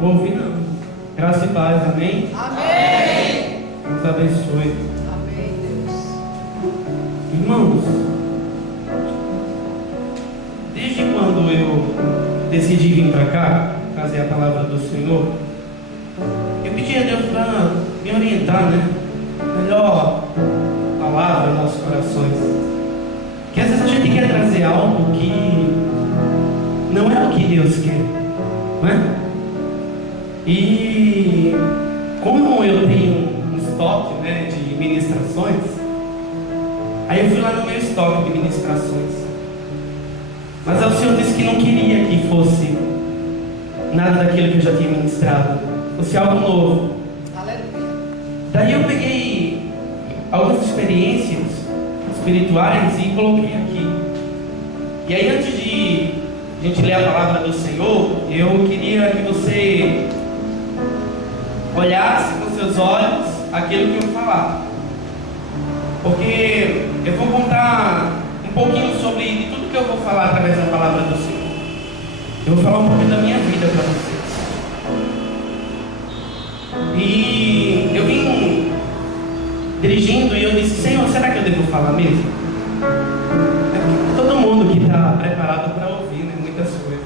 Vou ouvir não. Graça e paz, amém? Amém. Deus abençoe. Amém, Deus. Irmãos, desde quando eu decidi vir para cá, trazer a palavra do Senhor, eu pedi a Deus para me orientar, né? Melhor palavra nos nossos corações. Que às vezes a gente quer trazer algo que não é o que Deus quer, não é? E como eu tenho um estoque, né, de ministrações, aí eu fui lá no meu estoque de ministrações. Mas aí o Senhor disse que não queria que fosse nada daquilo que eu já tinha ministrado, fosse algo novo. Aleluia. Daí eu peguei algumas experiências espirituais e coloquei aqui. E aí, antes de a gente ler a palavra do Senhor, eu queria que você olhasse com seus olhos aquilo que eu falar, porque eu vou contar um pouquinho sobre de tudo que eu vou falar através da palavra do Senhor. Eu vou falar um pouquinho da minha vida para vocês. E eu vim dirigindo e eu disse: Senhor, será que eu devo falar mesmo? É todo mundo que está preparado para ouvir, né, muitas coisas.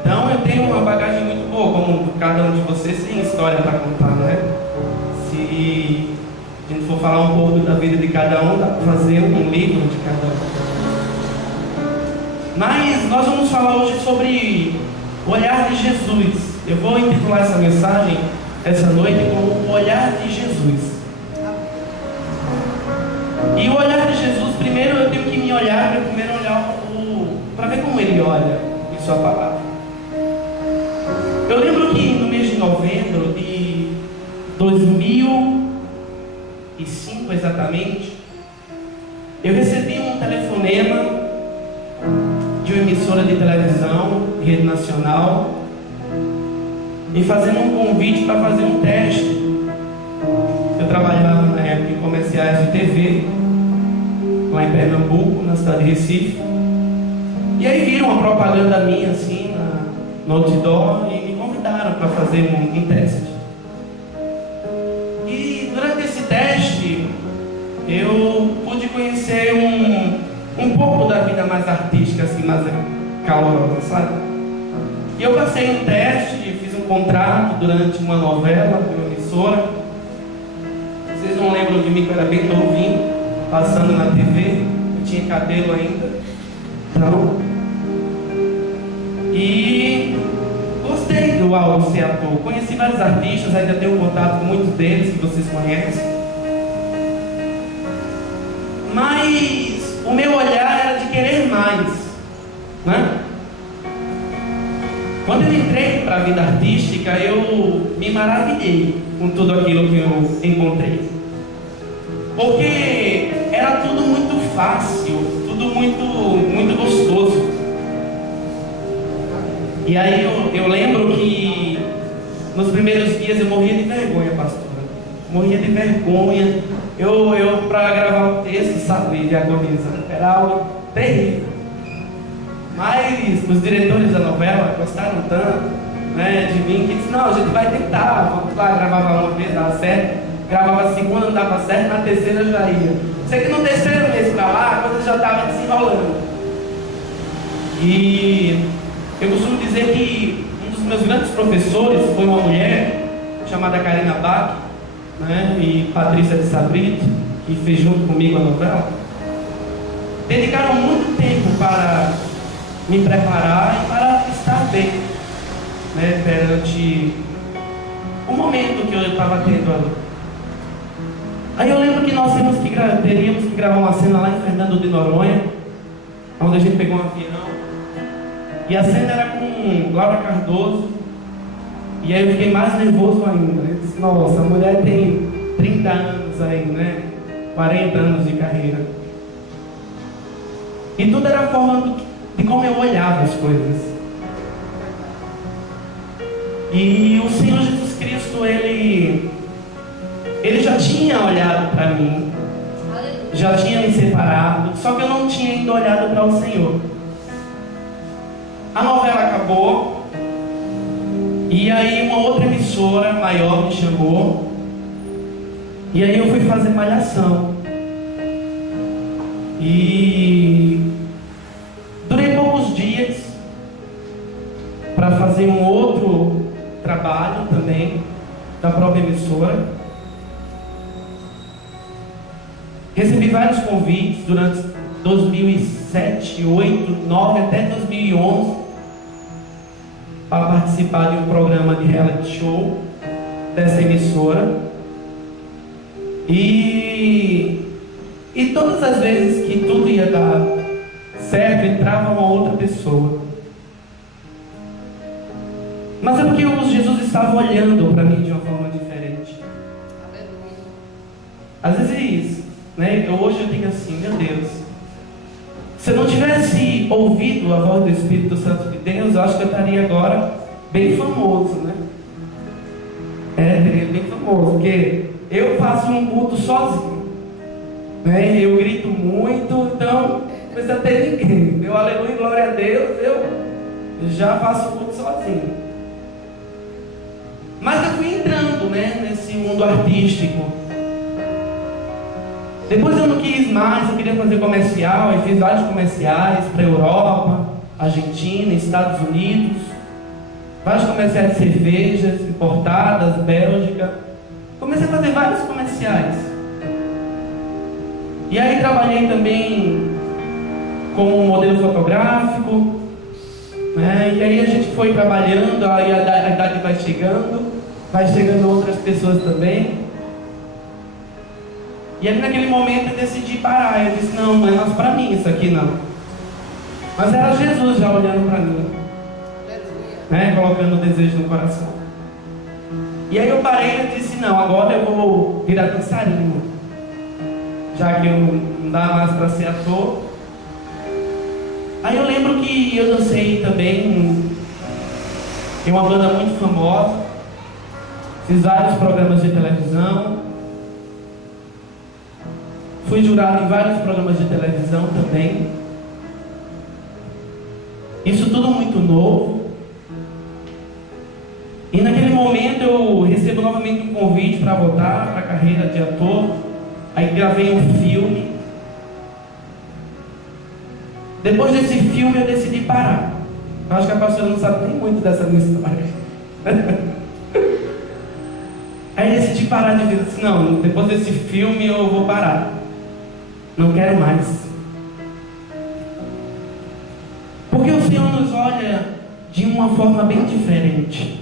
Então eu tenho uma bagagem muito boa, como cada um de vocês tem história para contar, né? Se a gente for falar um pouco da vida de cada um, dá para fazer um livro de cada um. Mas nós vamos falar hoje sobre o olhar de Jesus. Eu vou intitular essa mensagem essa noite como o olhar de Jesus. E o olhar de Jesus, primeiro eu tenho que me olhar, para primeiro olhar para ver como ele olha em sua palavra. Eu lembro que no mês de novembro de 2005 exatamente, eu recebi um telefonema de uma emissora de televisão, rede nacional, me fazendo um convite para fazer um teste. Eu trabalhava na época em comerciais de TV, lá em Pernambuco, na cidade de Recife. E aí viram uma propaganda minha assim no outdoor e me convidaram para fazer um teste. E durante esse teste eu pude conhecer um pouco da vida mais artística, assim, mais calorosa, sabe? E eu passei no teste, fiz um contrato durante uma novela de uma emissora. Vocês não lembram de mim, que eu era bem novinho, passando na TV, eu tinha cabelo ainda. Então, e gostei do algo ser ator. Conheci vários artistas, ainda tenho contato com muitos deles que vocês conhecem. Mas o meu olhar era de querer mais, né? Quando eu entrei para a vida artística, eu me maravilhei com tudo aquilo que eu encontrei. Porque era tudo muito fácil, tudo muito gostoso. E aí eu lembro que nos primeiros dias eu morria de vergonha, pastora. Morria de vergonha. Eu para gravar um texto, sabe, de agonizar, era algo terrível. Mas os diretores da novela gostaram tanto, né, de mim, que disse: não, a gente vai tentar, vamos lá, gravava uma vez, dava certo, gravava a segunda, não dava certo, na terceira eu já ia. Sei que no terceiro mês pra lá, a coisa já estava desenrolando. E eu costumo dizer que um dos meus grandes professores foi uma mulher chamada Karina Bach, né, e Patrícia de Sabrito, que fez junto comigo a novela. Dedicaram muito tempo para me preparar e para estar bem, né, perante o momento que eu estava tendo ali. Aí eu lembro que nós teríamos que gravar uma cena lá em Fernando de Noronha, onde a gente pegou um avião, e a cena era com Laura Cardoso. E aí eu fiquei mais nervoso ainda. Eu disse: nossa, a mulher tem 30 anos aí, né, 40 anos de carreira. E tudo era a forma de como eu olhava as coisas. E o Senhor Jesus Cristo, Ele já tinha olhado para mim, já tinha me separado, só que eu não tinha ainda olhado para o Senhor. A novela acabou, E aí uma outra emissora maior me chamou. E aí eu fui fazer malhação. E durei poucos dias para fazer um outro trabalho também da própria emissora. Recebi vários convites durante 2007, 2008, 2009 até 2011 para participar de um programa de reality show dessa emissora. E todas as vezes que tudo ia dar certo, entrava uma outra pessoa. Mas é porque Jesus estava olhando para mim de uma forma diferente. Às vezes, hoje eu digo assim, meu Deus, se eu não tivesse ouvido a voz do Espírito Santo de Deus, eu acho que eu estaria agora bem famoso, né? Teria bem famoso, porque eu faço um culto sozinho, né? Eu grito muito, então não precisa ter ninguém. Meu aleluia, glória a Deus, eu já faço o culto sozinho. Mas eu fui entrando, nesse mundo artístico. Depois eu não quis mais, eu queria fazer comercial, eu fiz vários comerciais para a Europa, Argentina, Estados Unidos, vários comerciais de cervejas importadas, Bélgica. Comecei a fazer vários comerciais. E aí trabalhei também como modelo fotográfico, e aí a gente foi trabalhando, aí a idade vai chegando outras pessoas também. E aí naquele momento eu decidi parar. Eu disse, não é mais para mim isso aqui não. Mas era Jesus já olhando para mim, colocando o desejo no coração. E aí eu parei e disse, não, agora eu vou virar dançarino, já que eu não dá mais para ser ator. Aí eu lembro que eu dancei também em uma banda muito famosa, fiz vários programas de televisão, fui jurado em vários programas de televisão também. Isso tudo muito novo. E naquele momento eu recebo novamente um convite para voltar para a carreira de ator. Aí gravei um filme. Depois desse filme eu decidi parar. Eu acho que a pastora não sabe nem muito dessa minha história. Aí decidi parar de ver. Disse, não, depois desse filme eu vou parar. Não quero mais. Porque o Senhor nos olha de uma forma bem diferente.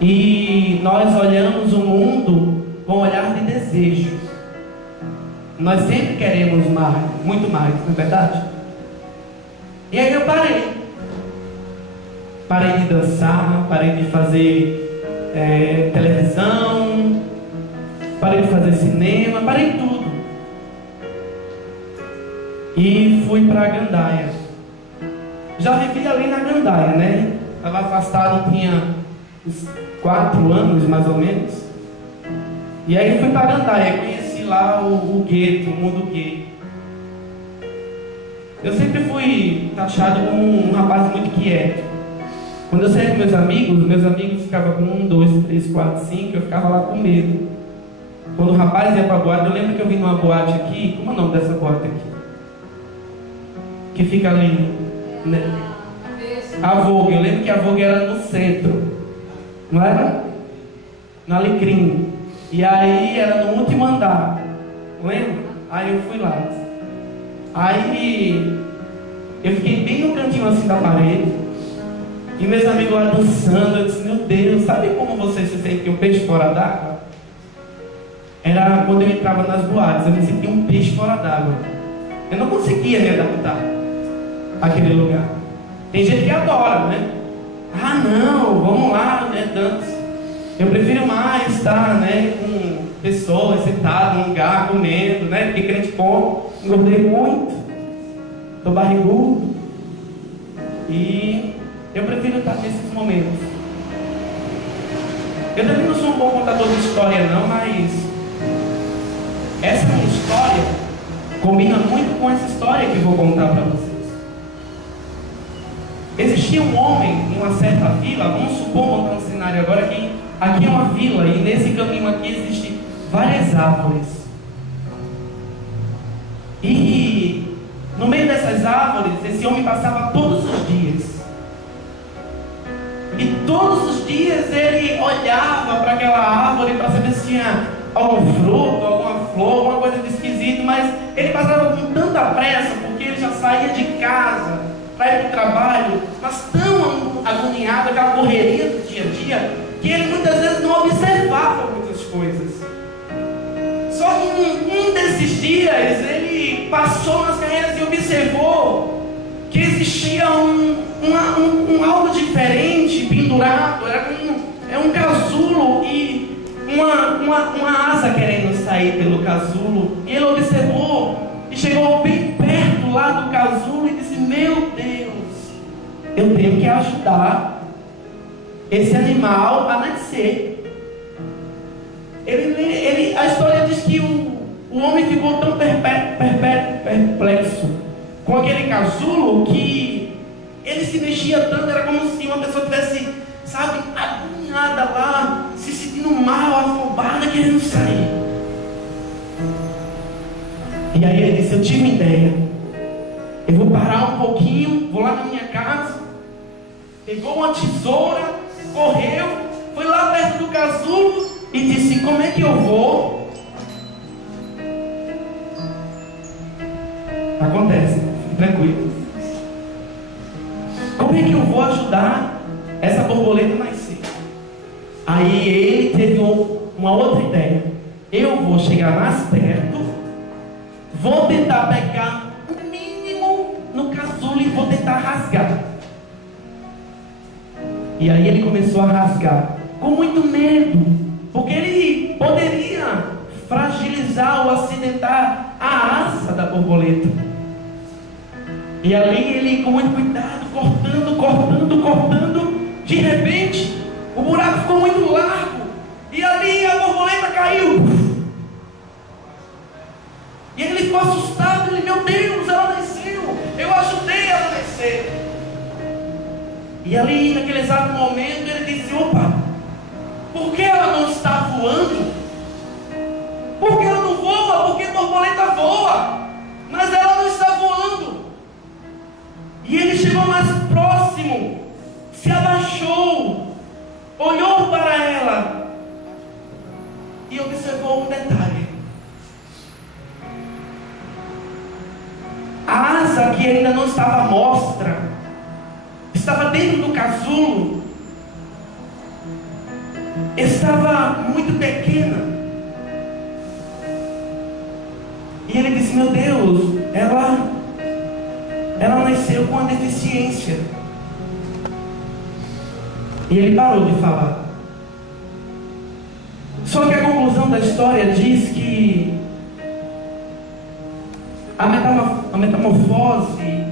E nós olhamos o mundo com um olhar de desejo. Nós sempre queremos mais, muito mais, não é verdade? E aí eu parei. Parei de dançar, parei de fazer televisão, parei de fazer cinema, parei tudo. E fui para a Gandaia. Já vivi ali na Gandaia, Estava afastado, tinha uns 4 anos mais ou menos. E aí fui para a Gandaia, conheci lá o gueto, o mundo gay. Eu sempre fui taxado como um rapaz muito quieto. Quando eu saía com meus amigos ficavam com 1, 2, 3, 4, 5, eu ficava lá com medo. Quando o rapaz ia para a boate, eu lembro que eu vim numa boate aqui, como é o nome dessa boate aqui? Que fica ali, A Vogue, eu lembro que a Vogue era no centro, não era? No Alecrim. E aí era no último andar, lembra? Aí eu fui lá. Aí eu fiquei bem no cantinho assim da parede. E meus amigos lá dançando. Eu disse, meu Deus, sabe como você se sente um peixe fora d'água? Era quando eu entrava nas boates, eu me sentia um peixe fora d'água. Eu não conseguia me adaptar àquele lugar. Tem gente que adora, Ah não, vamos lá, dança. Eu prefiro mais estar, com pessoas sentadas num lugar, comendo, Porque crente come, engordei muito, tô barrigudo. E eu prefiro estar nesses momentos. Eu também não sou um bom contador de história não, mas essa minha história combina muito com essa história que eu vou contar para vocês. Existia um homem em uma certa vila, vamos supor, montar um cenário agora, que aqui é uma vila e nesse caminho aqui existem várias árvores. E no meio dessas árvores, esse homem passava todos os dias. E todos os dias ele olhava para aquela árvore para saber se tinha algum fruto, alguma flor, alguma coisa de esquisito, mas ele passava com tanta pressa, porque ele já saía de casa para ir para o trabalho, mas tão agoniado, aquela correria do dia a dia, que ele muitas vezes não observava muitas coisas. Só que um desses dias ele passou nas carreiras e observou que existia um algo diferente pendurado, era um casulo e uma asa querendo sair pelo casulo. E ele observou e chegou bem perto lá do casulo e disse: meu Deus, eu tenho que ajudar esse animal a nascer. A história diz que o homem ficou tão perplexo com aquele casulo que ele se mexia tanto, era como se uma pessoa tivesse, sabe, agoniada lá, se sentindo mal, afobada, querendo sair. E aí ele disse: eu tive uma ideia, eu vou parar um pouquinho, vou lá na minha casa. Pegou uma tesoura, correu, foi lá perto do casulo e disse: como é que eu vou? Acontece, fique tranquilo. Como é que eu vou ajudar essa borboleta a nascer? Aí ele teve uma outra ideia. Eu vou chegar mais perto, vou tentar pegar o mínimo no casulo e vou tentar rasgar. E aí ele começou a rasgar, com muito medo, porque ele poderia fragilizar ou acidentar a asa da borboleta. E ali ele, com muito cuidado, cortando, de repente o buraco ficou muito largo e ali a borboleta caiu. E ele ficou assustado, ele: meu Deus, ela nasceu, eu ajudei ela a nascer. E ali, naquele exato momento, ele disse: opa, por que ela não está voando? Por que ela não voa? Porque a borboleta voa, mas ela não está voando. E ele chegou mais próximo, se abaixou, olhou para ela e observou um detalhe. A asa, que ainda não estava à mostra, estava dentro do casulo, estava muito pequena. E ele disse: meu Deus, ela nasceu com uma deficiência. E ele parou de falar. Só que a conclusão da história diz que a metamorfose,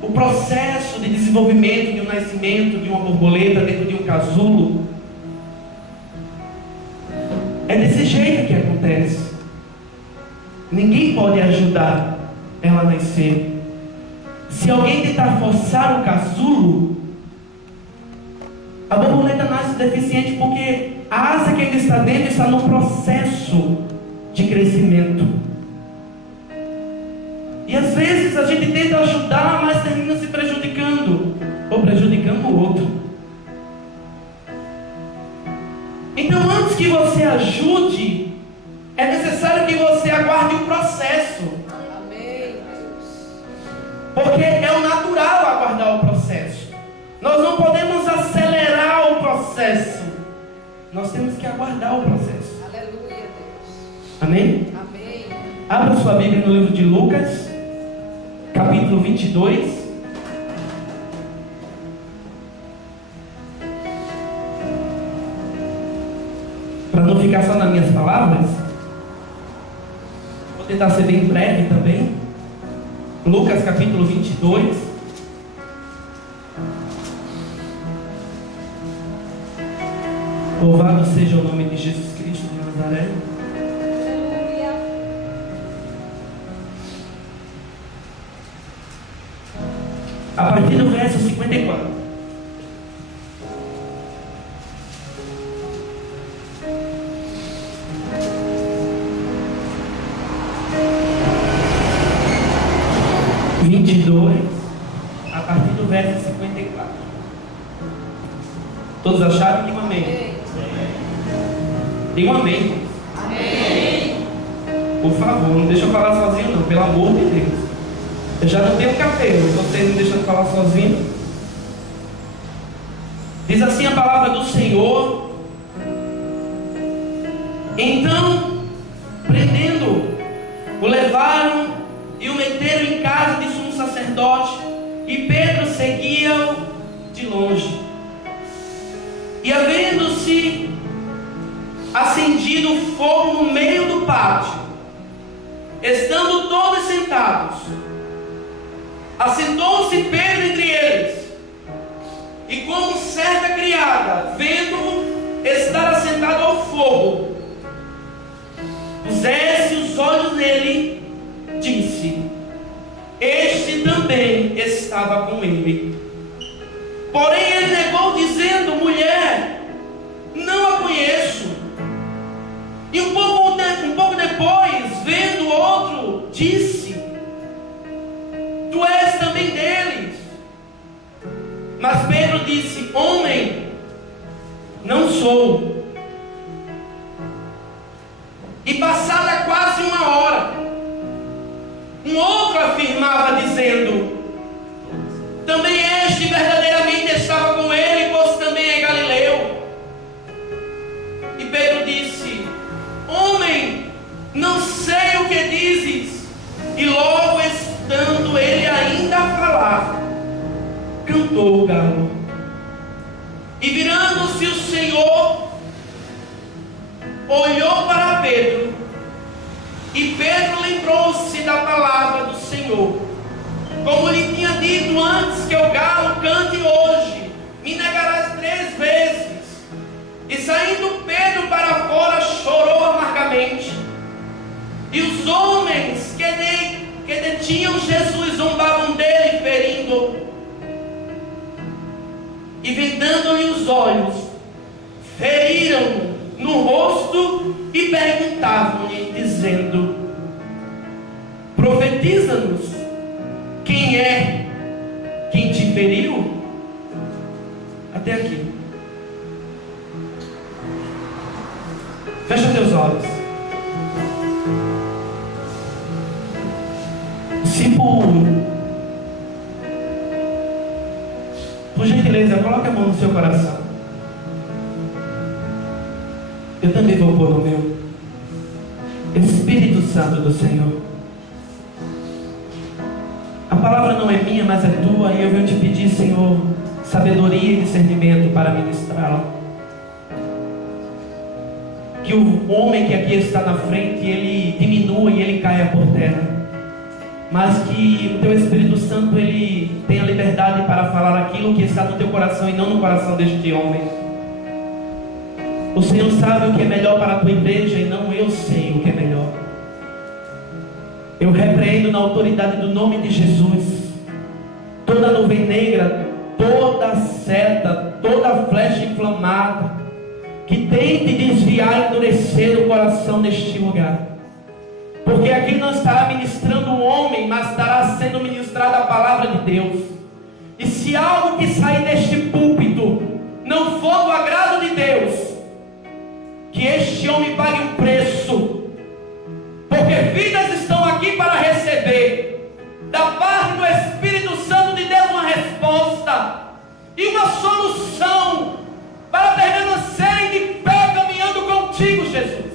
o processo de desenvolvimento de um nascimento de uma borboleta dentro de um casulo, é desse jeito que acontece. Ninguém pode ajudar ela a nascer. Se alguém tentar forçar o casulo, a borboleta nasce deficiente, porque a asa que ainda está dentro está no processo de crescimento. E às vezes a gente tenta ajudar, mas termina se prejudicando, ou prejudicando o outro. Então, antes que você ajude, é necessário que você aguarde o processo. Amém, Deus. Porque é o natural aguardar o processo. Nós não podemos acelerar o processo. Nós temos que aguardar o processo. Aleluia, Deus. Amém? Amém. Abra sua Bíblia no livro de Lucas, capítulo 22. Para não ficar só nas minhas palavras, vou tentar ser bem breve também. Lucas capítulo 22. Louvado seja o nome de Jesus Cristo de Nazaré. a partir do verso 54. A partir do verso 54. Todos acharam? Digam amém. Digam amém. Amém. Por favor, não deixa eu falar sozinho não, pelo amor de Deus. Eu já não tenho cabelo, vocês não deixam eu falar sozinho. Diz assim a palavra do Senhor. Então, prendendo, o levaram e o meteram em casa de sumo sacerdote, e Pedro seguia-o de longe. E havendo-se acendido fogo no meio do pátio, estando todos sentados, assentou-se Pedro entre eles, e como certa criada, vendo-o estar assentado ao fogo, pusesse os olhos nele, disse: este também estava com ele. Porém ele negou, dizendo: mulher, não a conheço. E um pouco depois, vendo o outro, disse: tu és também deles. Mas Pedro disse: homem, não sou. E passada quase uma hora, um outro afirmava, dizendo: também este verdadeiramente estava com ele, pois também é galileu. E Pedro disse: homem, não sei o que dizes. E logo, estando ele ainda a falar, cantou o galo. E virando-se o Senhor, olhou para Pedro, e Pedro lembrou-se da palavra do Senhor, como lhe tinha dito antes: que o galo cante hoje, me negarás 3 vezes. E saindo Pedro para fora, chorou amargamente. E os homens que detinham Jesus zombavam dele, ferindo-o. E vendando-lhe os olhos, feriram-no no rosto e perguntavam-lhe, dizendo: profetiza-nos, quem é quem te feriu? Até aqui. Fecha teus olhos. Se por gentileza, coloque a mão no seu coração. Eu também vou pôr no meu. Espírito Santo do Senhor, a palavra não é minha, mas é tua, e eu venho te pedir, Senhor, sabedoria e discernimento para ministrá-la. Que o homem que aqui está na frente, ele diminua e ele caia por terra, mas que o teu Espírito Santo, ele tenha liberdade para falar aquilo que está no teu coração e não no coração deste homem. O Senhor sabe o que é melhor para a tua igreja, e não eu sei o que é melhor. Eu repreendo na autoridade do nome de Jesus toda nuvem negra, toda seta, toda flecha inflamada que tente desviar e endurecer o coração neste lugar. Porque aqui não estará ministrando um homem, mas estará sendo ministrada a palavra de Deus. E se algo que sair deste púlpito não for do agrado de Deus, que este homem pague um preço, porque vidas estão aqui para receber da parte do Espírito Santo de Deus uma resposta e uma solução para permanecerem de pé caminhando contigo, Jesus.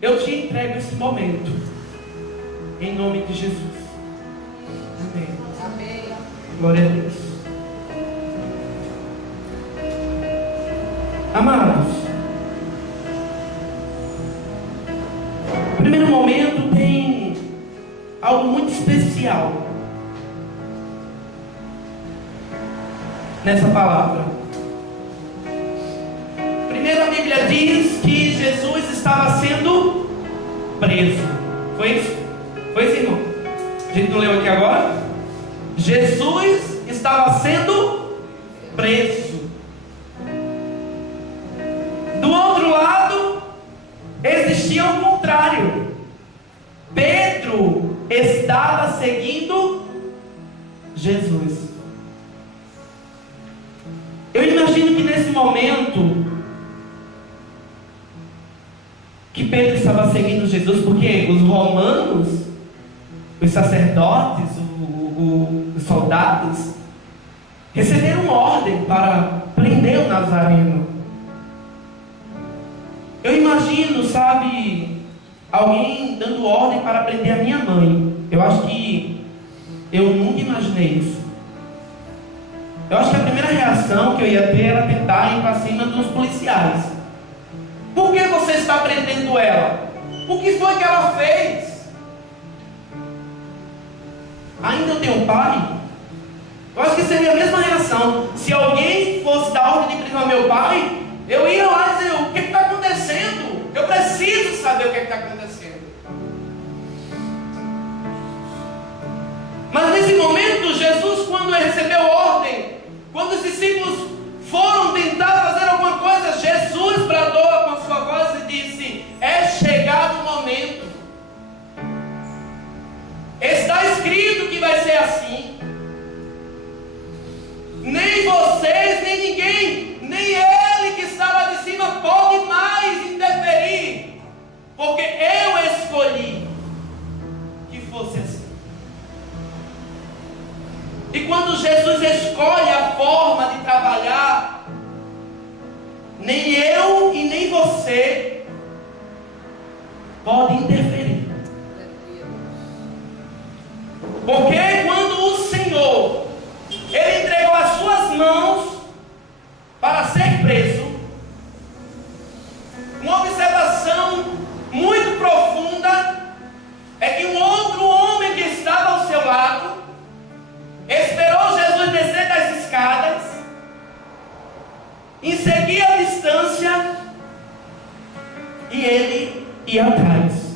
Eu te entrego esse momento, em nome de Jesus. Amém. Amém. Glória a Deus. Amados, o primeiro momento tem algo muito especial nessa palavra. Primeiro, a Bíblia diz que Jesus estava sendo preso. Foi isso? Foi isso, irmão? A gente não leu aqui agora? Jesus estava sendo preso. Do outro lado, existia o contrário. Pedro estava seguindo Jesus. Eu imagino que nesse momento que Pedro estava seguindo Jesus, porque os romanos, os sacerdotes, os soldados receberam ordem para prender o Nazareno. Eu imagino, sabe, alguém dando ordem para prender a minha mãe. Eu acho que eu nunca imaginei isso. Eu acho que a primeira reação que eu ia ter era tentar ir para cima dos policiais. Por que você está prendendo ela? O que foi que ela fez? Ainda eu tenho um pai? Eu acho que seria a mesma reação. Se alguém fosse dar ordem de prisão ao meu pai, eu ia lá e dizer: o que está acontecendo? Eu preciso saber o que está acontecendo. Mas nesse momento, Jesus, quando recebeu ordem, quando os discípulos foram tentar fazer alguma coisa, Jesus bradou com a sua voz e disse: é chegado o momento. Está escrito que vai ser assim. Nem vocês, nem ninguém, nem ele que estava de cima pode mais interferir, porque eu escolhi que fosse assim. E quando Jesus escolhe a forma de trabalhar, nem eu e nem você pode interferir. Porque quando o Senhor, Ele entregou as suas mãos para ser preso, uma observação muito profunda é que um outro homem que estava ao seu lado esperou Jesus descer das escadas, em seguir a distância, e ele ia atrás.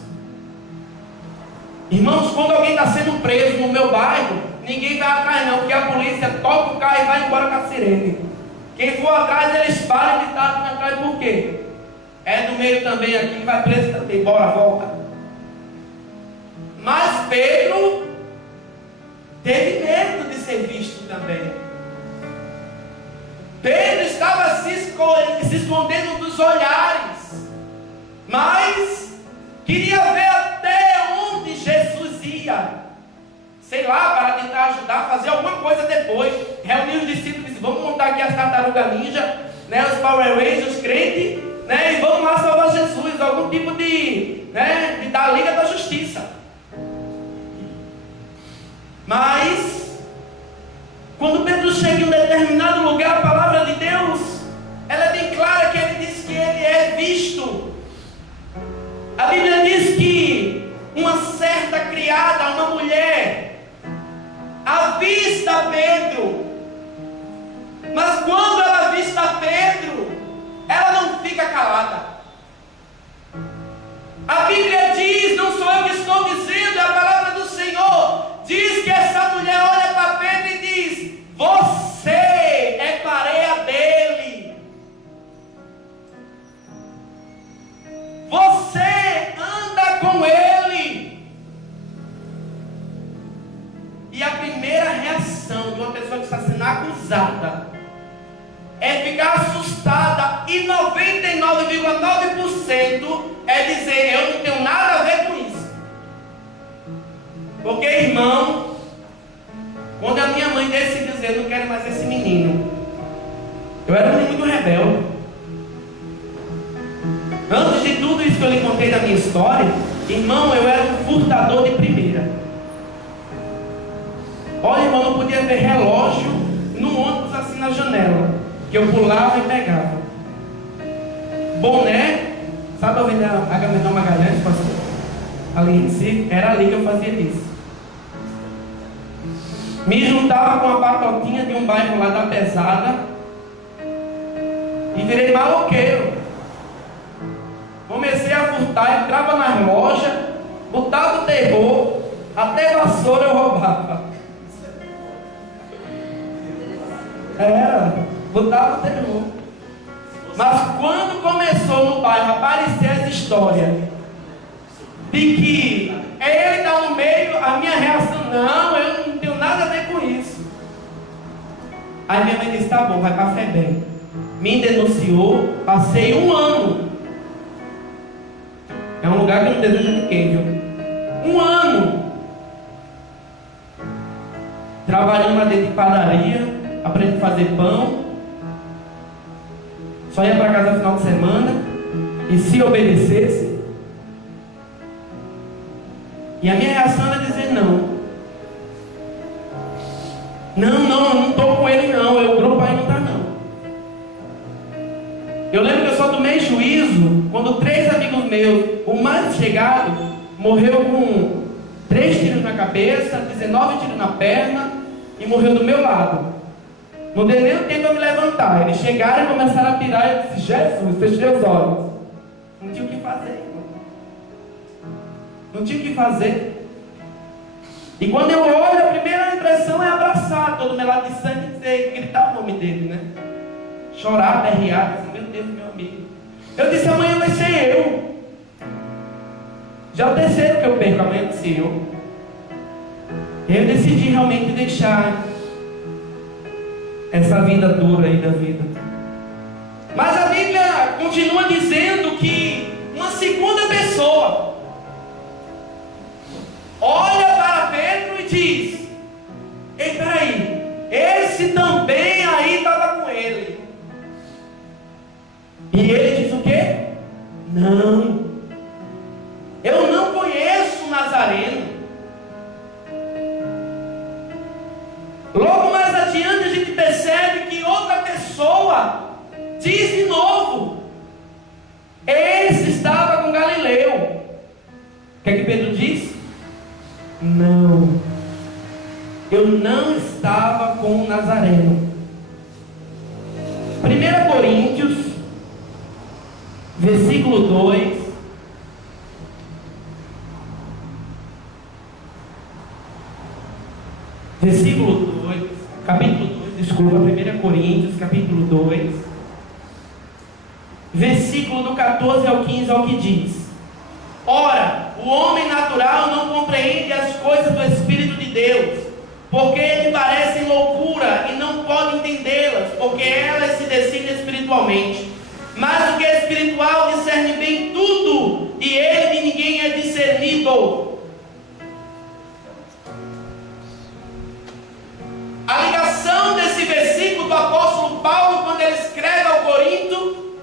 Irmãos, quando alguém está sendo preso no meu bairro, ninguém vai atrás não, porque a polícia toca o carro e vai embora com a sirene. Quem for atrás, eles param de estar atrás. Por quê? É do meio também aqui, vai preso também, bora, volta. Mas Pedro teve medo de ser visto também. Pedro estava se escondendo dos olhares, mas queria ver até onde Jesus ia, sei lá, para tentar ajudar a fazer alguma coisa depois. Reunir os discípulos e disse: vamos montar aqui as tartarugas ninja, né, os Power Rangers, os crentes, né, e vamos lá salvar Jesus, algum tipo de, né, da Liga da Justiça. Mas quando Pedro chega em um determinado lugar, a palavra de Deus, ela é bem clara, que ele diz que ele é visto. A Bíblia diz que uma certa criada, uma mulher, avista Pedro. Mas quando ela avista Pedro, ela não fica calada. A Bíblia diz, não sou eu que estou dizendo, é a palavra do Senhor, diz que essa mulher olha para Pedro e diz: você é pareia dele. Você anda com ele. E a primeira reação de uma pessoa que está sendo acusada é ficar assustada, e 99,9% é dizer: eu não tenho nada a ver com isso. Porque, irmão, quando a minha mãe decidiu dizer: eu não quero mais esse menino, eu era um menino muito rebelde. Antes de tudo isso que eu lhe contei da minha história, irmão, eu era um furtador de primeira. Olha, irmão, não podia ver relógio no ônibus assim na janela, que eu pulava e pegava. Boné, sabe a Avenida Agamenon Magalhães, pastor? Ali em Recife, era ali que eu fazia isso. Me juntava com a patotinha de um bairro lá da Pesada e virei maloqueiro. Comecei a furtar, entrava nas lojas, botava o terror, até vassoura eu roubava. Era, botava o terror. Mas quando começou no bairro a aparecer essa história de que ele está no meio, a minha reação, não, eu não tenho nada a ver com isso. Aí minha mãe disse, tá bom, vai para a FEBEM. Me denunciou, passei 1 ano. É um lugar que eu não desejo ninguém, viu? 1 ano. Trabalhando lá dentro de padaria, aprendi a fazer pão. Só ia para casa no final de semana. E se obedecesse. E a minha reação era dizer não. Não estou com ele não. O grupo aí não está não. Eu lembro que eu só tomei juízo quando 3 amigos meus, o mais chegado, morreu com 3 tiros na cabeça, 19 tiros na perna e morreu do meu lado. Não deu nem o tempo de me levantar. Eles chegaram e começaram a pirar e eu disse, Jesus, fechei os olhos. Não tinha o que fazer, irmão. Não tinha o que fazer. E quando eu olho, a primeira impressão é abraçar todo melado de sangue e dizer, gritar o nome dele, né? Chorar, berrear, dizer, meu Deus, meu amigo. Eu disse, amanhã vai ser eu. Já é o terceiro que eu perco, amanhã vai ser eu. E eu decidi realmente deixar essa vida dura aí da vida. Mas a Bíblia continua dizendo que uma segunda pessoa olha para Pedro e diz, ei, peraí, esse também aí estava com ele. E ele diz o quê? Não, eu não conheço o Nazareno. Logo mais adiante a gente percebe que outra pessoa diz de novo, esse estava com Galileu. O que é que Pedro diz? Não, eu não estava com o Nazareno. 1 Coríntios, versículo 2. Versículo 2, capítulo 2, desculpa, 1 Coríntios, capítulo 2, versículo do 14 ao 15, ao que diz: ora, o homem natural não compreende as coisas do Espírito de Deus, porque lhe parecem loucura e não pode entendê-las, porque elas se decidem espiritualmente. Mas o que é espiritual discerne bem tudo, e ele de ninguém é discernido. A ligação desse versículo do apóstolo Paulo, quando ele escreve ao Corinto,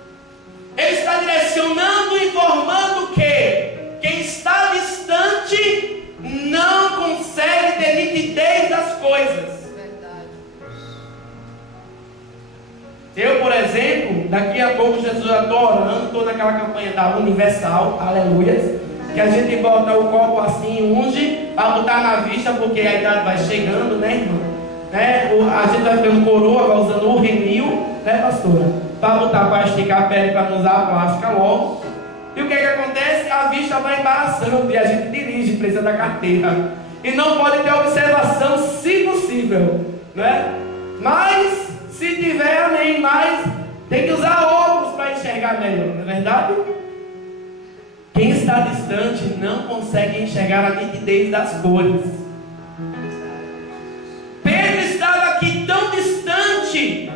ele está direcionando e informando que quem está distante não consegue ter nitidez das coisas. Eu, por exemplo, daqui a pouco Jesus, já estou orando, estou naquela campanha da Universal, aleluia, que a gente bota o copo assim, unge, para botar na vista, porque a idade vai chegando, né, irmão? Né? A gente vai ficando coroa, vai usando o renil, né, pastora? Para botar, para esticar a pele, para não usar a plástica logo. E o que acontece? A vista vai embaraçando e a gente dirige, precisa da carteira. E não pode ter observação, se possível, né? Mas, se tiver, amém, mas tem que usar óculos para enxergar melhor, não é verdade? Quem está distante não consegue enxergar a nitidez das cores. Pedro estava aqui tão distante.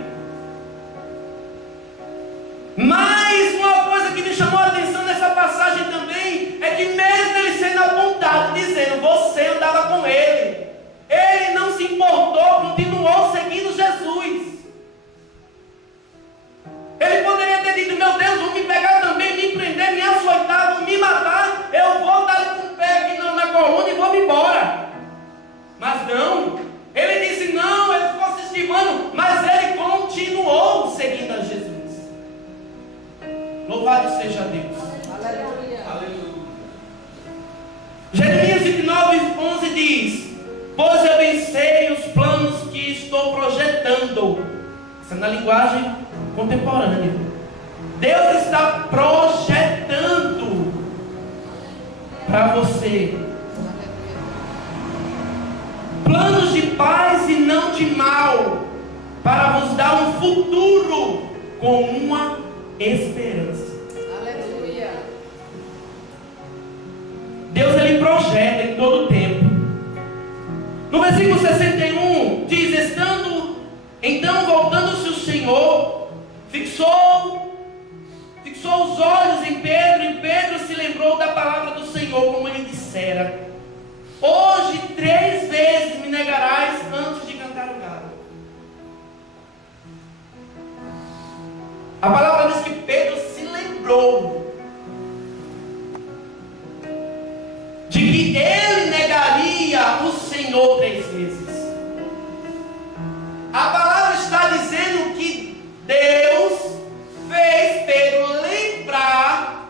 Mas uma coisa que me chamou a atenção nessa passagem também é que mesmo ele sendo apontado, dizendo, você andava com ele, ele não se importou, continuou seguindo Jesus. Ele poderia ter dito, meu Deus, vão me pegar também, me prender, me açoitar, vão me matar, eu vou dar com o pé aqui na coluna e vou me embora. Mas não, ele disse não, ele ficou se esquivando, mas ele continuou seguindo a Jesus. Louvado seja Deus. Aleluia. Aleluia. Jeremias 29, 11 diz, pois eu bem sei os planos que estou projetando. Essa é na linguagem contemporânea. Deus está projetando para você planos de paz e não de mal, para vos dar um futuro com uma esperança. Aleluia. Deus, ele projeta em todo o tempo. No versículo 61 diz: então voltando-se o Senhor, fixou os olhos em Pedro, e Pedro se lembrou da palavra do Senhor, como ele dissera: hoje 3 vezes me negarás antes de cantar o galo. A palavra diz que Pedro se lembrou de que ele negaria o Senhor 3 vezes. A palavra está dizendo que Deus fez Pedro lembrar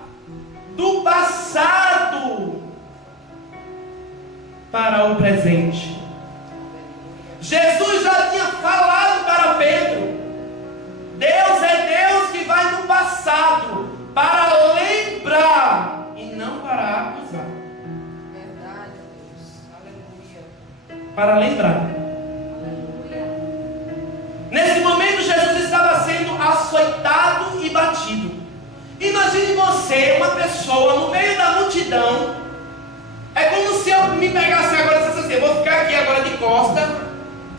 do passado para o presente. Jesus já tinha falado para Pedro: Deus é Deus que vai no passado para lembrar e não para acusar. Verdade, Deus. Aleluia. Para lembrar. Nesse momento, Jesus estava sendo açoitado e batido. Imagine você, uma pessoa no meio da multidão. É como se eu me pegasse agora e dissesse assim: eu vou ficar aqui agora de costa,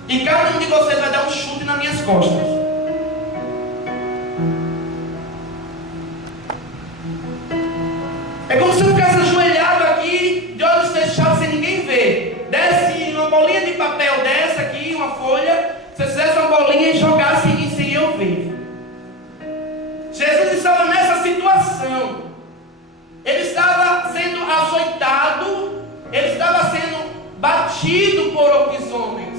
e cada um de vocês vai dar um chute nas minhas costas. É como se eu ficasse ajoelhado aqui, de olhos fechados, sem ninguém ver. Desce uma bolinha de papel dessa aqui, uma folha. Se você fizesse uma bolinha e jogasse sem eu ver. Jesus estava nessa situação. Ele estava sendo açoitado, ele estava sendo batido por outros homens.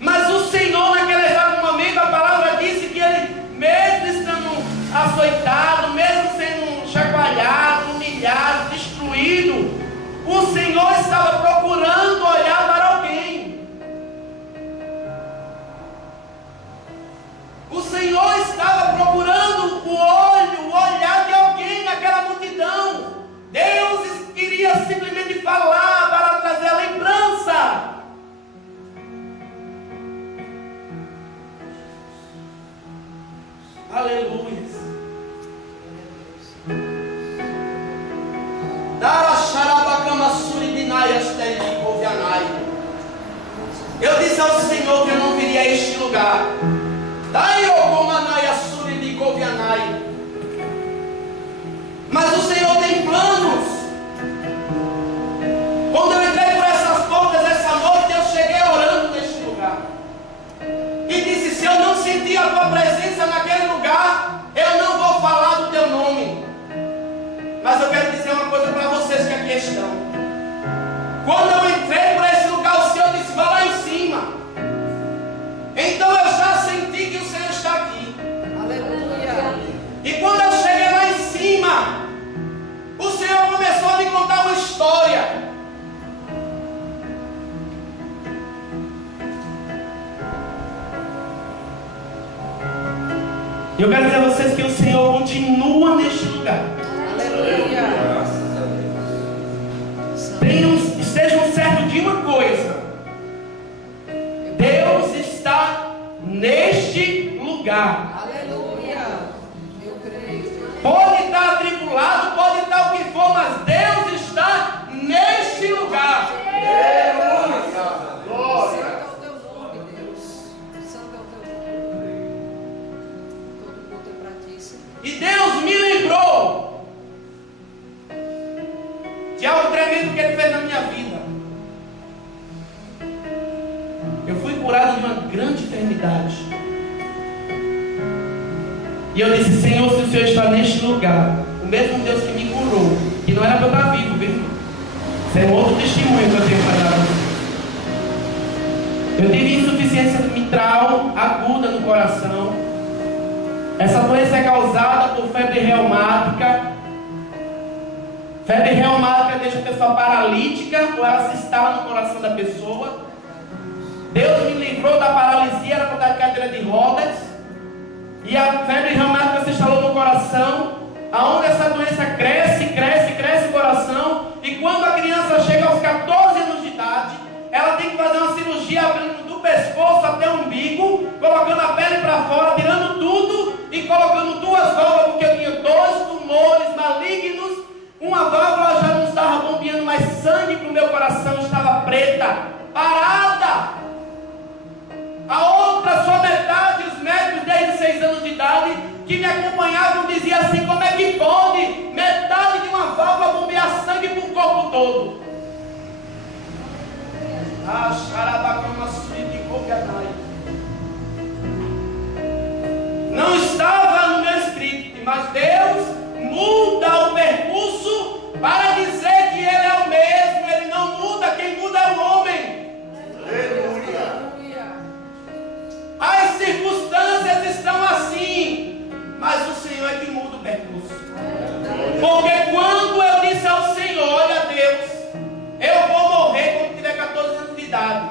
Mas o Senhor, naquele exato momento, a palavra disse que ele, mesmo estando açoitado, mesmo sendo chacoalhado, humilhado, destruído, o Senhor estava procurando olhar para alguém. O Senhor estava procurando o olhar de alguém naquela multidão. Deus queria simplesmente falar para trazer a lembrança. Aleluia. Eu disse ao Senhor que eu não viria a este lugar. Mas o Senhor tem planos. Quando eu entrei por essas portas essa noite, eu cheguei orando neste lugar e disse: se eu não sentir a tua presença naquele lugar, eu não vou falar do teu nome. Mas eu quero dizer uma coisa para vocês que aqui estão. Quando eu entrei por esse lugar, o Senhor disse: vá lá em cima. Então eu já senti que o Senhor está aqui. Aleluia. E quando eu cheguei lá em cima, o Senhor começou a me contar uma história. E eu quero dizer a vocês que o Senhor continua neste lugar. Aleluia. Estejam certos de uma coisa: Deus está neste lugar. Aleluia. Eu creio. Pode estar atribulado, pode estar o que for, mas Deus está neste lugar. Santo é o teu nome, Deus. Santo é o teu nome. Todo culto é para ti, Senhor. E Deus me lembrou de algo tremendo que Ele fez na minha vida. Eu fui curado de uma grande enfermidade. E eu disse: Senhor, se o Senhor está neste lugar, o mesmo Deus que me curou, que não era para eu estar vivo, viu? Isso é um outro testemunho que eu tenho para dar a você. Eu tive insuficiência mitral aguda no coração. Essa doença é causada por febre reumática. Febre reumática deixa a pessoa paralítica, ou ela se instala no coração da pessoa. Deus me livrou da paralisia, era para estar de cadeira de rodas. E a febre reumática se instalou no coração, aonde essa doença cresce o coração. E quando a criança chega aos 14 anos de idade, ela tem que fazer uma cirurgia abrindo do pescoço até o umbigo. e colocando 2 válvulas, porque eu tinha 2 tumores malignos. Uma válvula já não estava bombeando mais sangue para o meu coração, estava preta, parada. A outra, só metade, os médicos desde 6 anos de idade, que me acompanhavam, diziam assim: como é que pode metade de uma válvula bombear sangue para o corpo todo? Não estava no meu script, mas Deus muda o percurso para dizer que Ele é o mesmo. Ele não muda, quem muda é o homem. Aleluia. As circunstâncias estão assim, mas o Senhor é que muda o percurso. Porque quando eu disse ao Senhor: olha Deus, eu vou morrer quando tiver 14 anos de idade,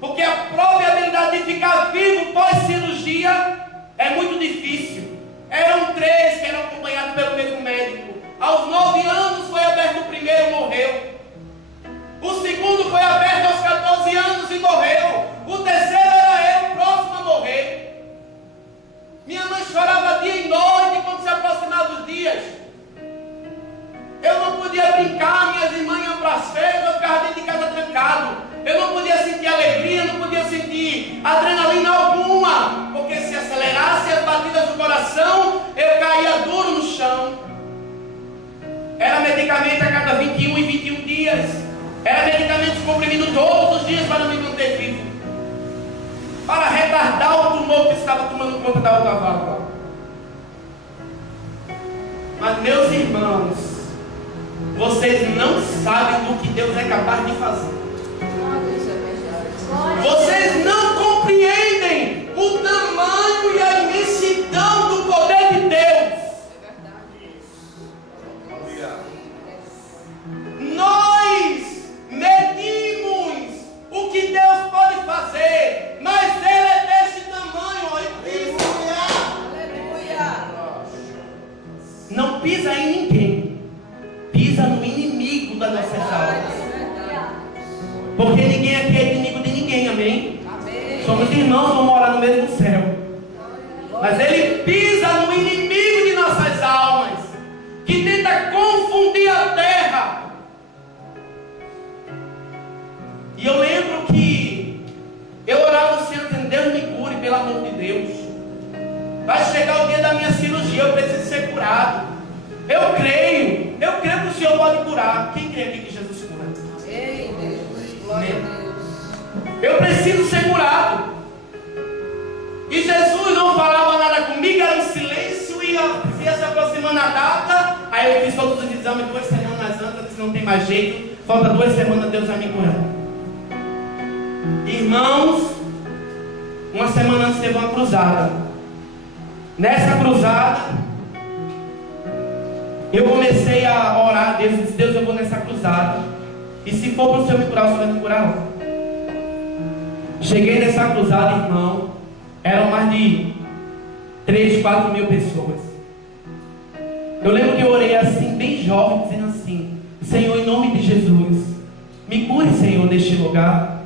porque a probabilidade de ficar vivo pós-cirurgia é muito difícil. Eram 3 que eram acompanhados pelo mesmo médico. Aos 9 anos foi aberto o primeiro, morreu. O segundo foi aberto aos 14 anos e morreu. O terceiro era eu, o próximo a morrer. Minha mãe chorava dia e noite quando se aproximavam os dias. Eu não podia brincar, minhas irmãs iam para as férias, eu ficava dentro de casa trancado. Eu não podia sentir alegria, não podia sentir adrenalina alguma, porque se acelerasse as batidas do coração, eu caía duro no chão. Era medicamento a cada 21 e 21 dias. Era medicamento de comprimido todos os dias para me manter vivo, para retardar o tumor que estava tomando conta da outra válvula. Mas meus irmãos, vocês não sabem do que Deus é capaz de fazer. Vocês não compreendem o tamanho e a imensidão do poder de Deus. Nós medimos o que Deus pode fazer, mas Ele é desse tamanho. Não pisa em ninguém, pisa no inimigo das nossas almas. Porque ninguém aqui é inimigo de ninguém, amém? Amém. Somos irmãos, vamos morar no mesmo céu. Mas Ele pisa no inimigo de nossas almas, que tenta confundir a terra. E eu lembro que eu orava ao Senhor, dizendo: Deus me cure, pelo amor de Deus. Vai chegar o dia da minha cirurgia, eu preciso ser curado. Eu creio que o Senhor pode curar. Quem crê aqui que Jesus cura? Ei, Deus, glória a Deus. Eu preciso ser curado. E Jesus não falava nada comigo, era um silêncio, ia se aproximando a data. Aí eu fiz todos os exames 2 semanas antes, disse: não tem mais jeito, falta 2 semanas, Deus vai me curar. Irmãos, uma semana antes teve uma cruzada. Nessa cruzada, eu comecei a orar. Deus disse: Deus, eu vou nessa cruzada, e se for para o Senhor me curar, o Senhor vai me curar. Cheguei nessa cruzada, irmão, eram mais de 3, 4 mil pessoas. Eu lembro que eu orei assim, bem jovem, dizendo assim: Senhor, em nome de Jesus, me cure, Senhor, neste lugar.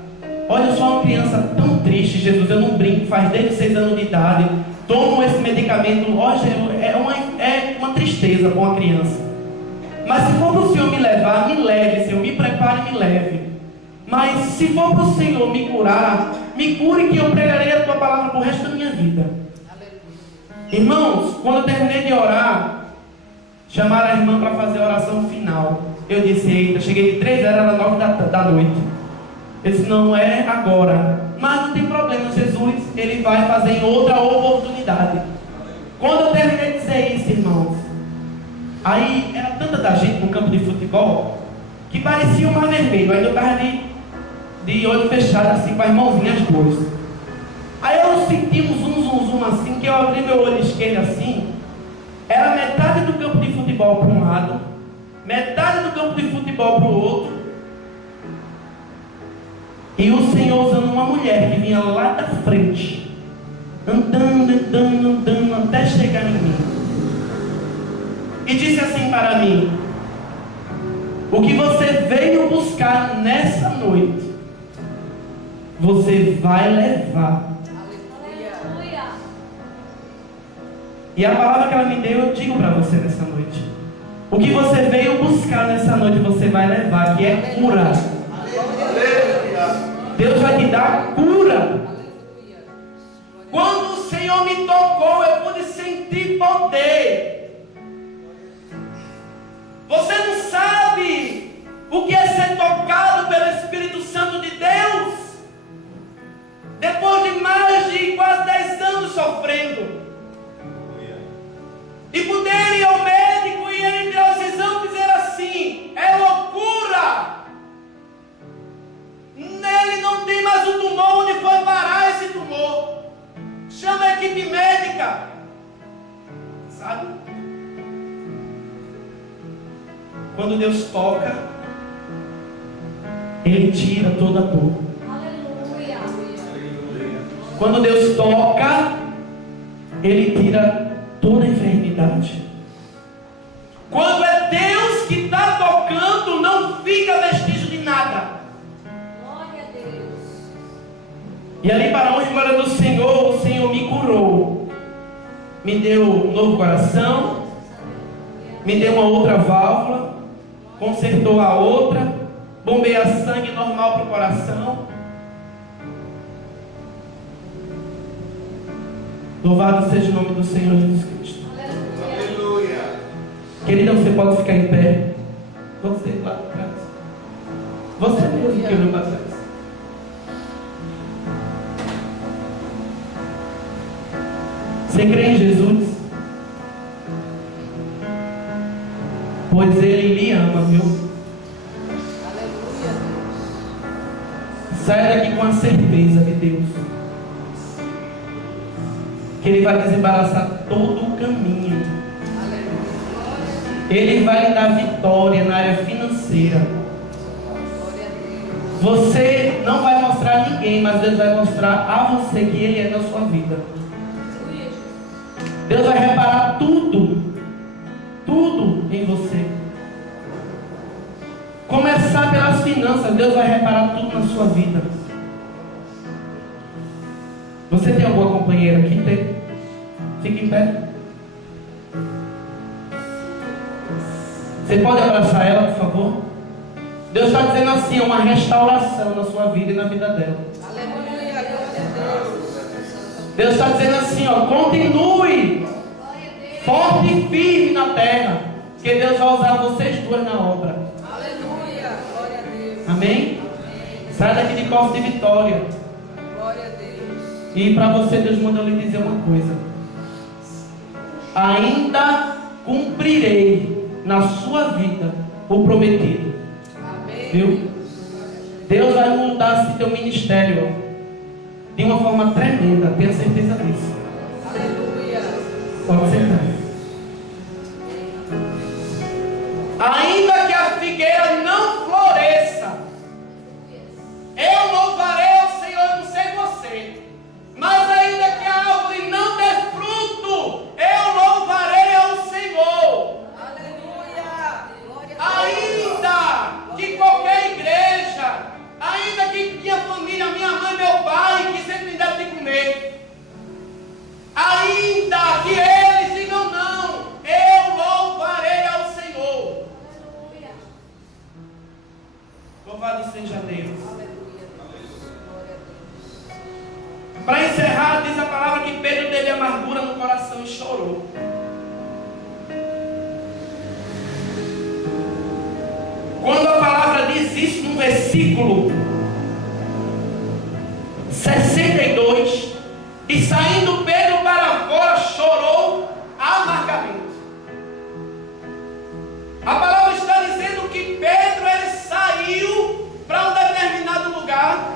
Olha, eu sou uma criança tão triste, Jesus, eu não brinco, faz desde 6 anos de idade, tomo esse medicamento, hoje é uma tristeza para uma criança. Mas se for para o Senhor me levar, me leve, Senhor, me prepare e me leve. Mas se for para o Senhor me curar, me cure, que eu pregarei a tua palavra para o resto da minha vida. Irmãos, quando eu terminei de orar, chamaram a irmã para fazer a oração final. Eu disse: eita, cheguei de 3 horas, era 9 da noite. Eu disse: não é agora, mas não tem problema, Jesus, Ele vai fazer em outra oportunidade. Quando eu terminei de dizer isso, irmãos, aí era tanta da gente no campo de futebol, que parecia um mar vermelho. Aí eu estava de olho fechado assim, com as mãozinhas duas. Aí eu senti um zum assim, que eu abri meu olho esquerdo assim, era metade do campo de futebol para um lado, metade do campo de futebol para o outro, e o Senhor usando uma mulher que vinha lá da frente, andando, até chegar em mim, e disse assim para mim: o que você veio buscar nessa noite, você vai levar. Aleluia. E a palavra que ela me deu, eu digo para você nessa noite. O que você veio buscar nessa noite, você vai levar, que é cura. Deus vai te dar cura. Quando o Senhor me tocou, eu pude sentir poder. Você não sabe o que é ser tocado pelo Espírito Santo de Deus? Depois de mais de quase 10 anos sofrendo. E poder ir ao médico e ele tirar os exames dizer assim: é loucura. Nele não tem mais o tumor. Onde foi parar esse tumor? Chama a equipe médica. Sabe? Quando Deus toca, Ele tira toda a dor. Aleluia. Quando Deus toca, Ele tira toda a enfermidade. Quando é Deus que está tocando, não fica vestígio de nada. Glória a Deus. E ali para onde glória do Senhor, o Senhor me curou. Me deu um novo coração. Me deu uma outra válvula. Consertou a outra. Bombeia sangue normal para o coração. Louvado seja o nome do Senhor Jesus Cristo. Aleluia. Querida, você pode ficar em pé. Você lá atrás. Você mesmo que olhou para trás. Você crê em Jesus? Pois Ele lhe ama, viu? Aleluia. Saia daqui com a certeza de Deus. Que Ele vai desembaraçar todo o caminho. Aleluia. Ele vai lhe dar vitória na área financeira. Glória a Deus. Você não vai mostrar a ninguém, mas Deus vai mostrar a você que Ele é na sua vida. Aleluia. Deus vai reparar tudo em você. Começar pelas finanças, Deus vai reparar tudo na sua vida. Você tem alguma companheira aqui? Tem? Fique em pé. Você pode abraçar ela, por favor? Deus está dizendo assim, uma restauração na sua vida e na vida dela. Aleluia. Glória a Deus. Deus está dizendo assim, ó, continue forte e firme na terra, que Deus vai usar vocês duas na obra. Aleluia. Glória a Deus. Amém? Sai daqui de posse de vitória. Glória a Deus. E para você, Deus mandou lhe dizer uma coisa. Ainda cumprirei na sua vida o prometido. Amém. Viu? Deus vai mudar esse teu ministério de uma forma tremenda. Tenha certeza disso. Aleluia. Pode sentar. Ainda que a figueira não floresça, eu louvarei ao Senhor, não sei você. Mas ainda que a árvore não dê fruto, eu louvarei ao Senhor. Aleluia. Glória a Deus. Ainda que qualquer igreja, ainda que minha família, minha mãe, meu pai, que sempre me deram de comer, ainda que eles digam não, eu louvarei ao Senhor. Aleluia. Louvado seja Deus. Aleluia. Glória a Deus. Para encerrar, diz a palavra que Pedro teve amargura no coração e chorou. Quando a palavra diz isso no versículo 62, e saindo Pedro para fora, chorou amargamente. A palavra está dizendo que Pedro ele saiu para um determinado lugar,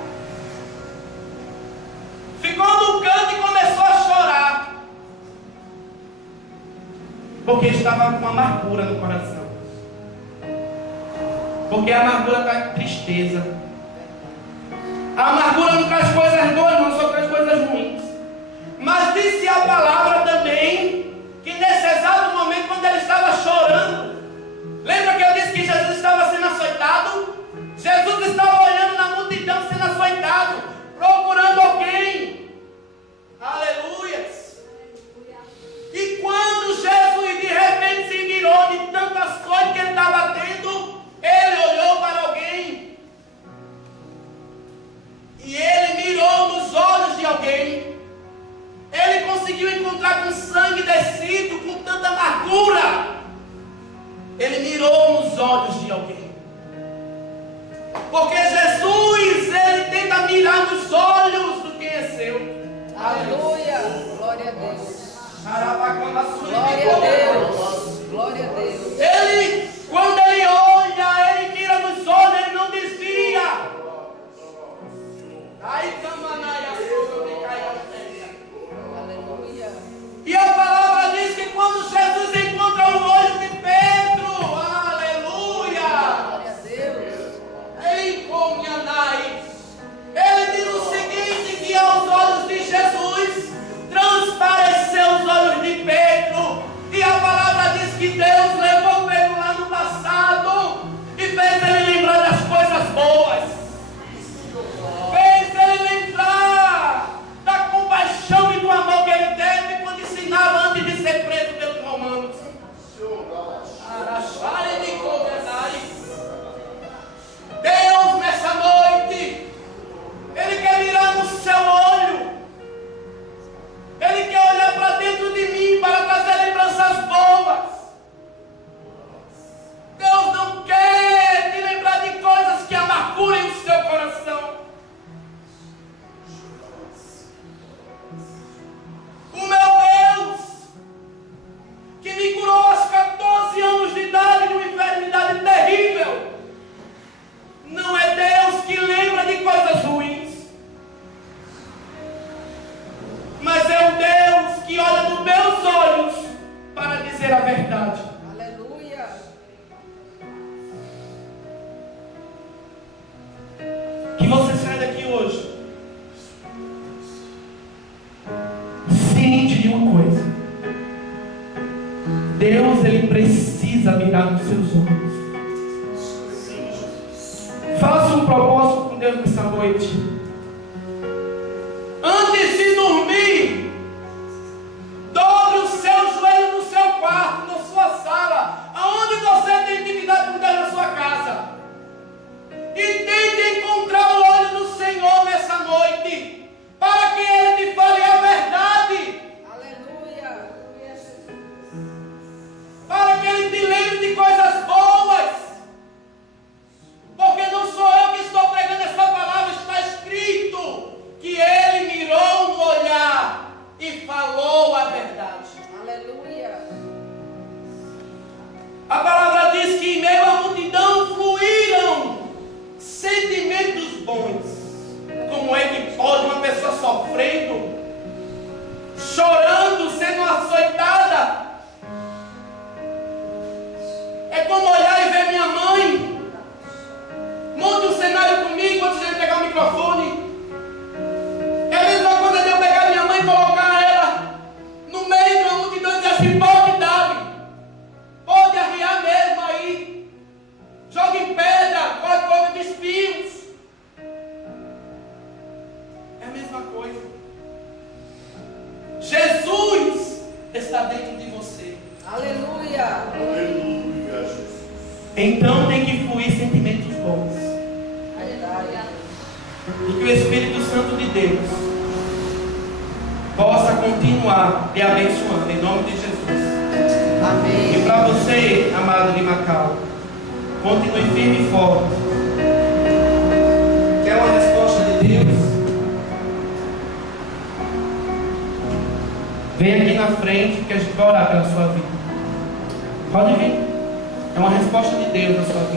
ficou no canto e começou a chorar, porque estava com amargura no coração. Porque a amargura traz tristeza. A amargura não traz coisas boas, não, só traz coisas ruins. Mas disse a palavra também que nesse exato momento, quando ele estava chorando, lembra que eu disse que Jesus estava sendo açoitado? Jesus estava olhando na multidão sendo açoitado, procurando alguém. Aleluia. E quando conseguiu encontrar com sangue descido, com tanta amargura. Ele mirou nos olhos de alguém. Porque Jesus, ele tenta mirar nos olhos do quem é seu. Aleluia. Glória a Deus. Glória a Deus. Glória a Deus. Ele, quando ele olha, ele mira nos olhos, ele não desvia. Aleluia. E a palavra diz que quando Jesus encontra o olho de Pedro, aleluia, Glória a Deus. ele diz o seguinte, que aos olhos de Jesus transpareceu os olhos de Pedro. E a palavra diz que Deus levou Pedro lá no passado e fez ele lembrar das coisas boas. Fez ele lembrar da compaixão e do amor que ele teve quando ensinava antes de ser preso pelos romanos. Deus, nessa noite, Ele quer mirar no seu olho. Ele quer olhar para dentro de mim para trazer lembranças boas. Deus não quer te lembrar de coisas que amargurem o seu coração. O meu Deus, que me curou aos 14 anos de idade de uma enfermidade terrível, não é Deus que lembra de coisas ruins, mas é o Deus que olha nos meus olhos para dizer a verdade. Aleluia. Que você saia daqui hoje ciente de uma coisa: Deus, ele precisa mirar nos seus olhos. Faça um propósito com Deus nessa noite. Antes de dormir, dobre o seu joelho no seu quarto, na sua sala, aonde você tem intimidade com Deus na sua casa, e tente encontrar o olho do Senhor nessa noite, para que Ele te fale a verdade. Aleluia. Para que Ele te lembre de coisas boas. Porque não sou eu que estou pregando essa palavra, está escrito que Ele mirou no olhar e falou a verdade. Aleluia. A palavra diz que em meio à multidão fluíram sentimentos bons. Como é que pode uma pessoa sofrendo, chorando, sendo açoitada? É como olhar e ver minha mãe. Monte um cenário comigo antes de eu pegar o microfone. É a mesma coisa de eu pegar minha mãe e colocar ela no meio de uma multidão e dizer assim: pode dar, pode arriar mesmo aí, jogue pedra, corte de espinhos. É a mesma coisa. Jesus está dentro de você. Aleluia. Então tem que fluir sentimentos bons. E que o Espírito Santo de Deus possa continuar te abençoando, em nome de Jesus. Amém. E para você, amado de Macau, continue firme e forte. Quer uma resposta de Deus? Vem aqui na frente que a gente vai orar pela sua vida. Pode vir. É uma resposta de Deus na sua vida.